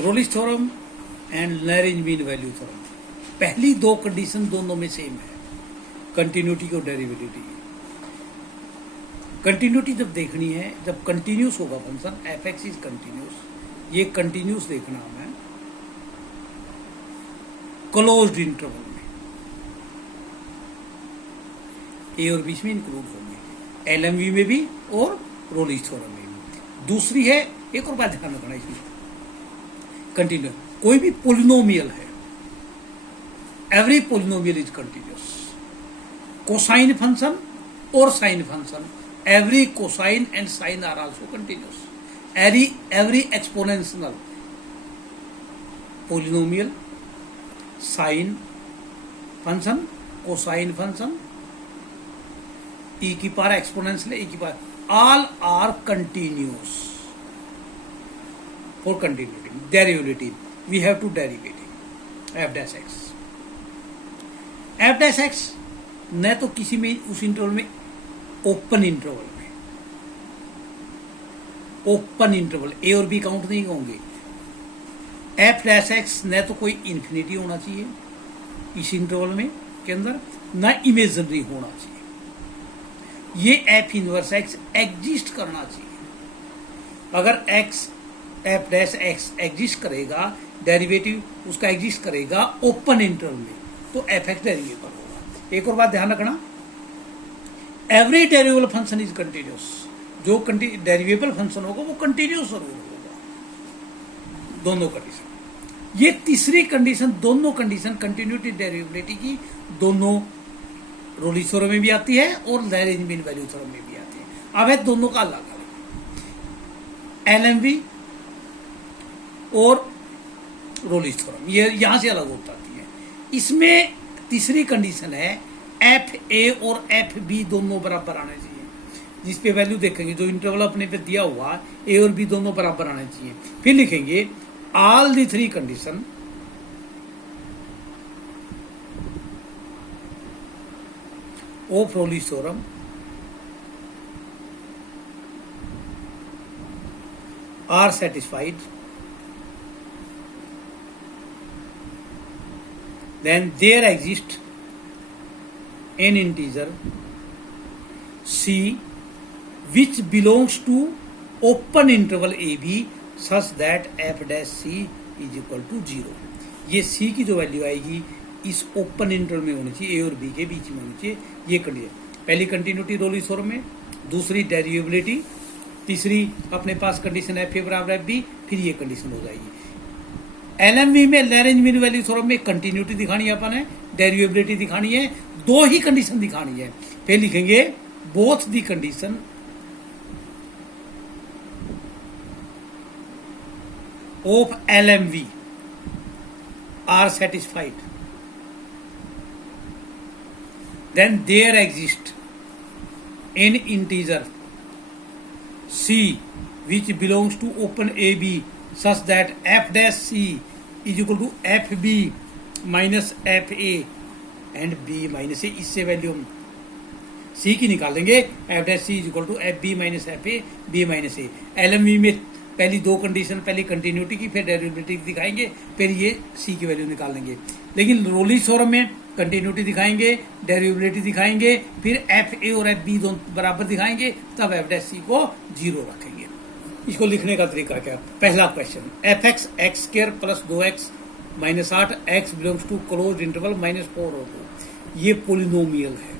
रोलिस theorem and Lagrange mean value theorem, पहली दो condition दोनों में सेम है, कंटिन्यूटी और डेरिवेटिविटी। कंटिन्यूटी जब देखनी है, जब कंटिन्यूस होगा function F X is continuous, ये कंटिन्यूस देखना हमें क्लोज्ड इंटरवल में, ए और बीच में इंक्लूड होंगे, एलएमवी में भी और रोलिस थ्योरम में भी। दूसरी है, एक और बात ध्यान रखना इसमें, कंटिन्यूस कोई भी पोलिनोमियल है, every polynomial is continuous, cosine function और sine function, every cosine and sine are also continuous. Every exponential polynomial, sine function, cosine function, e की पावर exponential, e की power, all are continuous. For continuity, derivative, we have to derivative f dash x. f dash x न तो किसी में उस interval में open interval में, open interval ए और बी काउंट नहीं होंगे, एफ डैश एक्स न तो कोई इंफिनिटी होना चाहिए इस इंटरवल में के अंदर, न इमेजिनरी होना चाहिए, ये एफ इनवर्स एक्स एग्जिस्ट करना चाहिए। अगर x F dash x exist करेगा, डेरिवेटिव उसका एग्जिस्ट करेगा ओपन इंटरवल में, तो एफ एक्स डेरिवेबल होगा। एक और बात ध्यान रखना, एवरी डेरिवेबल फंक्शन इज कंटिन्यूस, जो डेरिवेबल फंक्शन होगा वो कंटिन्यूस जरूर होगा, दोनों कंडीशन। ये तीसरी कंडीशन, दोनों कंडीशन कंटिन्यूटी डेरिवेबिलिटी की दोनों रोलिस थ्योरम में भी आती है और लैरेंज मीन वैल्यू थ्योरम में भी आती है। अब है दोनों का अलग अलग, एलएमवी और रोलिस थ्योरम, ये यहां से अलग होता है। इसमें तीसरी कंडीशन है एफ ए और एफ बी दोनों बराबर आने चाहिए, जिस पे वैल्यू देखेंगे, जो इंटरवल अपने पे दिया हुआ ए और बी दोनों बराबर आने चाहिए। फिर लिखेंगे all the three condition of Rolle's theorem are satisfied, then there exists an integer c which belongs to open interval ab such that f dash c is equal to 0। ये c की जो value आएगी इस open interval में होनी चाहिए, ए और B के बीच में होनी चाहिए। ये कंडीशन, पहली कंटिन्यूटी रोलिस थ्योरम में, दूसरी डेरिवेबिलिटी, तीसरी अपने पास कंडीशन एफ ए बराबर एफ बी, फिर ये कंडीशन हो जाएगी। एलएमवी में लैरेंज मीन वैल्यू थ्योरम में कंटिन्यूटी दिखानी है अपन है, डेरिवेबिलिटी दिखानी है, दो ही कंडीशन दिखानी है। फिर लिखेंगे both the condition of LMV are satisfied, then there exist an integer c which belongs to open a b such that f dash c is equal to f b minus f a and b minus a. इससे value हम c की निकालेंगे, f dash c is equal to f b minus f a b minus a. LMV में पहली दो condition, पहली continuity की, फिर डेरिवेबिलिटी दिखाएंगे, फिर ये c की वैल्यू निकालेंगे। लेकिन रोलिस थ्योरम में कंटिन्यूटी दिखाएंगे, डेरिवेबिलिटी दिखाएंगे, फिर एफ ए और एफ बी दोनों बराबर दिखाएंगे, तब एफ डैश सी को 0 रखेंगे। इसको लिखने का तरीका क्या? पहला question, F X X square plus 2x minus 8 X belongs to close interval -4 और 2, ये पोलिनोमियल है।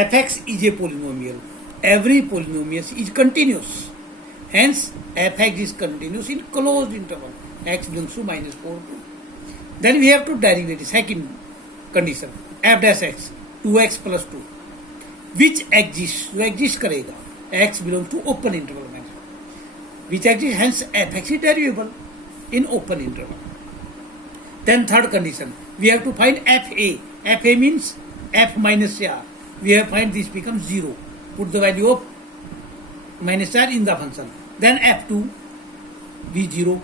F X is a polynomial, every polynomial is continuous, hence F X is continuous in close interval X belongs to -4 2। Then we have to derivative, second condition, F dash X 2x plus 2 which exist, जो exist करेगा x belongs to open interval में, which exists, hence f(x) is derivable in open interval. Then third condition, we have to find fa. Fa means f minus r. We have to find this becomes 0. Put the value of minus r in the function. Then f2 be 0.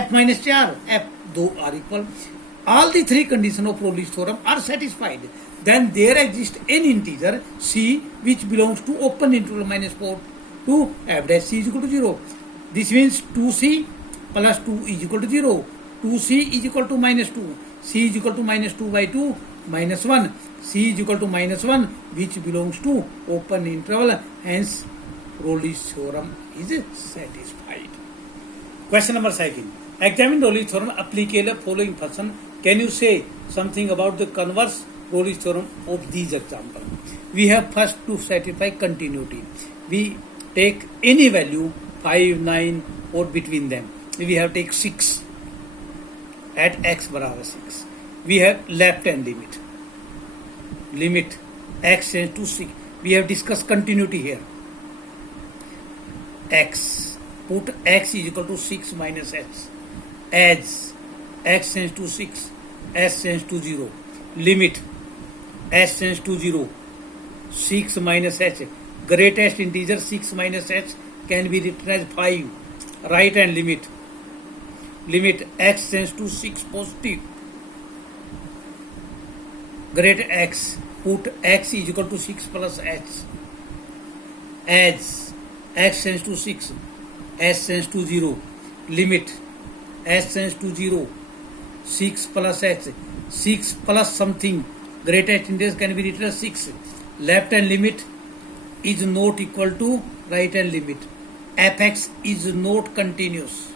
F minus r, f2 are equal. All the three conditions of Rolle's theorem are satisfied. Then there exists an integer c which belongs to open interval -4 to f dash c is equal to 0. This means 2c plus 2 is equal to 0. 2c is equal to minus 2. C is equal to minus 2 by 2 minus 1. C is equal to minus 1, which belongs to open interval. Hence, Rolle's theorem is satisfied. Question number 2. Examine Rolle's theorem applicable following function. Can you say something about the converse Rolle's theorem of these examples? We have first to satisfy continuity. We take any value 5, 9 or between them. We have take 6 at x बराबर 6. We have left hand limit. Limit x tends to 6. We have discussed continuity here. X. Put x is equal to 6 minus x. As x tends to 6, s tends to 0. Limit s tends to 0. 6 minus h. Greatest integer 6 minus h can be written as 5. Right hand limit. Limit x tends to 6 positive. Greater x. Put x is equal to 6 plus h. As x tends to 6, s tends to 0. Limit s tends to 0. 6 plus h. 6 plus something. Greatest integer can be written as 6. Left hand limit is not equal to right hand limit. Fx is not continuous.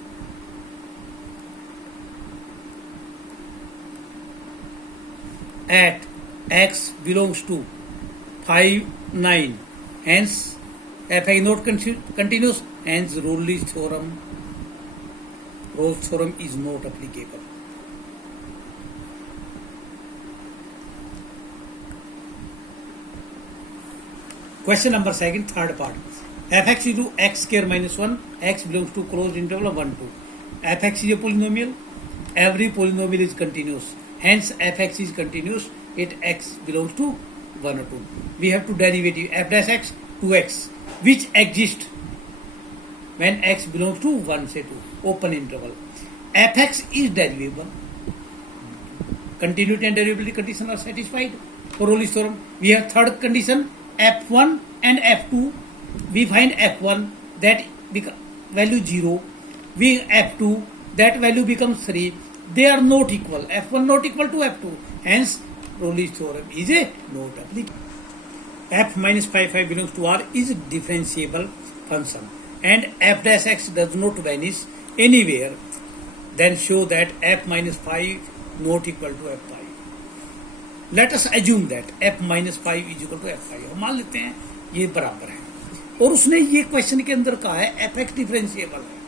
At x belongs to 5, 9. Hence, f is not continuous. Hence, Rolle's theorem is not applicable. Question number 2, third part. Fx is to x square minus 1. X belongs to closed interval of 1, 2. Fx is a polynomial. Every polynomial is continuous. Hence, fx is continuous. It x belongs to 1 or 2. We have two derivative f dash x 2x, which exist when x belongs to 1, say 2, open interval. Fx is derivable. Continuity and derivability condition are satisfied for Rolle's theorem. We have third condition, f1 and f2. We find f1, that value 0. We f2, that value becomes 3. They are not equal. f1 not equal to f2. Hence, Rolle's theorem is a not applicable. F minus 5 belongs to R is a differentiable function, and f dash x does not vanish anywhere. Then show that f minus 5 not equal to f5. Let us assume that f minus 5 is equal to f5. हम मान लेते हैं ये बराबर है, और उसने ये क्वेश्चन के अंदर कहा है एफ एक्स डिफरेंशिएबल है.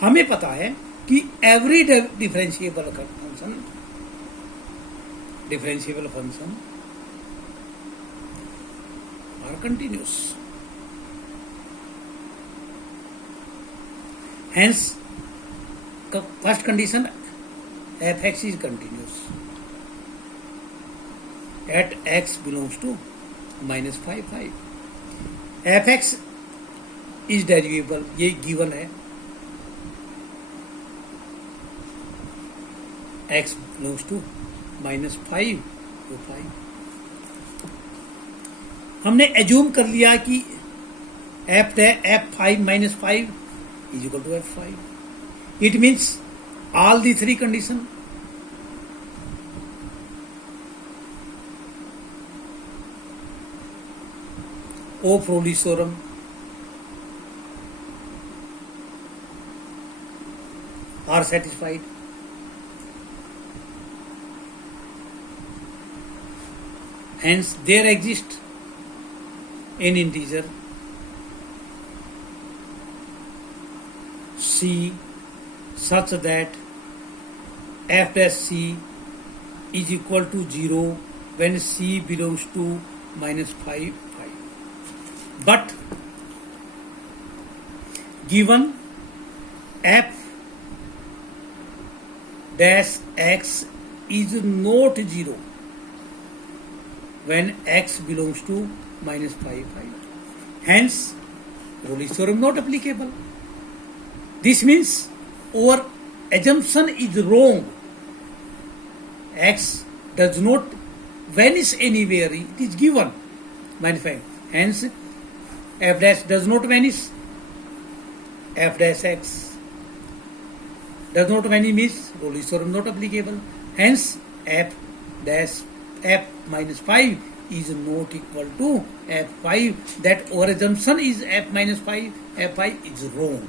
हमें पता है कि every differentiable function are continuous. Hence, first condition, fx is continuous at x belongs to minus 5, 5. fx is derivable, ये given है. x belongs to minus 5 to 5. हमने assume कर लिया कि f5 minus 5 is equal to f5. It means all the three conditions of Rolle's theorem are satisfied. Hence, there exists an integer c such that f dash c is equal to 0 when c belongs to minus 5, 5. But given f dash x is not 0 when x belongs to minus 5, 5. Hence, Rolle's theorem not applicable. This means our assumption is wrong. X does not vanish anywhere. It is given minus 5. Hence, f dash does not vanish. f dash x does not vary means Rolle's theorem not applicable. Hence f dash f minus 5 is not equal to f5. That our assumption is f minus 5, f5 is wrong.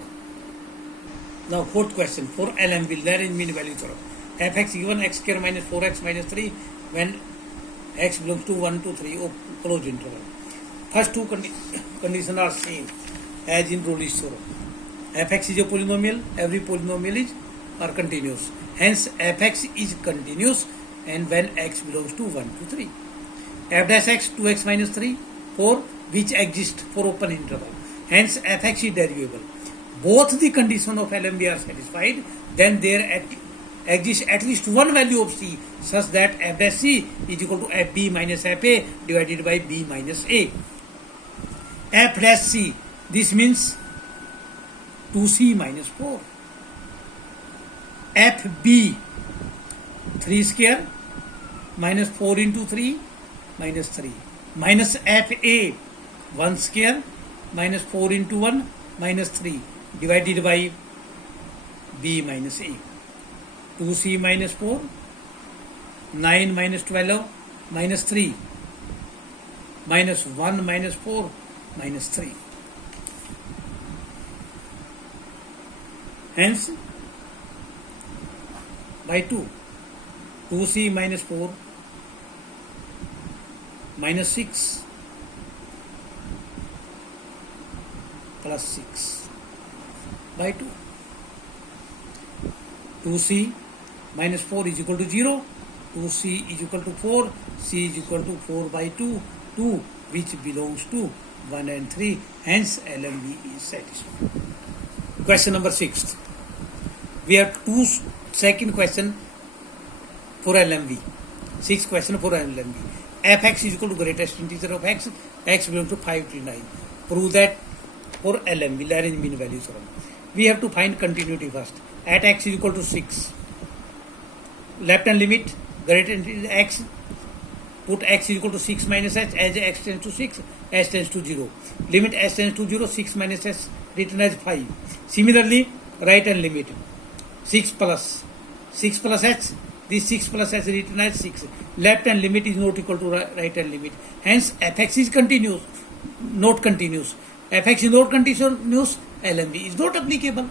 Now fourth question for LMV, Lagrange mean value theorem. fx given x square minus 4x minus 3 when x belongs to 1 to 3 or closed interval. First two conditions are same as in Rolle's theorem. fx is a polynomial, every polynomial is or continuous. Hence fx is continuous and when x belongs to 1 to 3. f dash x 2x minus 3 4 which exists for open interval. Hence fx is derivable. Both the conditions of LMV are satisfied, then there exists at least one value of c such that f dash c is equal to fb minus fa divided by b minus a. f dash c, this means 2c minus 4. fb 3 square minus 4 into 3 minus 3 minus fa 1 square minus 4 into 1 minus 3 divided by b minus a. 2c minus 4 9 minus 12 minus 3 minus 1 minus 4 minus 3. Hence by 2 2c minus 4 minus 6 plus 6 by 2. 2c minus 4 is equal to 0, 2c is equal to 4, c is equal to 4 by 2, 2 which belongs to 1 and 3, hence LMV is satisfied. Question number 6. We have second question for LMV. 6th question for LMV. fx is equal to greatest integer of x, x belongs to 5 to 9. Prove that for LMV, Lagrange mean value theorem. We have to find continuity first. At x is equal to 6. Left hand limit greater integer x, put x is equal to 6 minus h as x tends to 6, h tends to 0. Limit h tends to 0, 6 minus h written as 5. Similarly, right hand limit 6 plus h, this 6 plus h written as 6. Left hand limit is not equal to right hand limit. Hence fx is continuous, not continuous. fx is not continuous, LMV is not applicable.